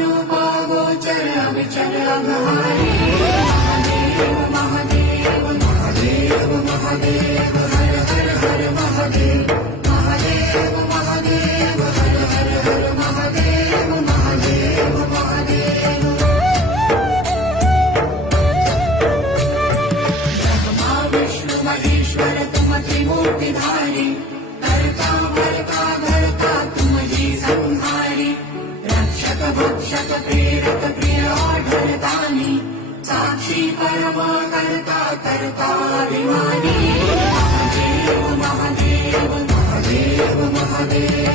रूपा गोचर अविचल अघहारी महादेव महादेव महादेव महादेव हर हर हर महादेव महादेव महादेव हर हर हर महादेव महादेव महादेव ब्रह्मा विष्णु महेश्वर तुम त्रिमूर्तिधारी कर्ता भर्ता धर्ता तुम ही संहारी रक्षक भक्षक प्रेरक प्रिय आढळतानी साक्षी परम कर्ता कर्ता अभिमानी महादेव महादेव महादेव महादेव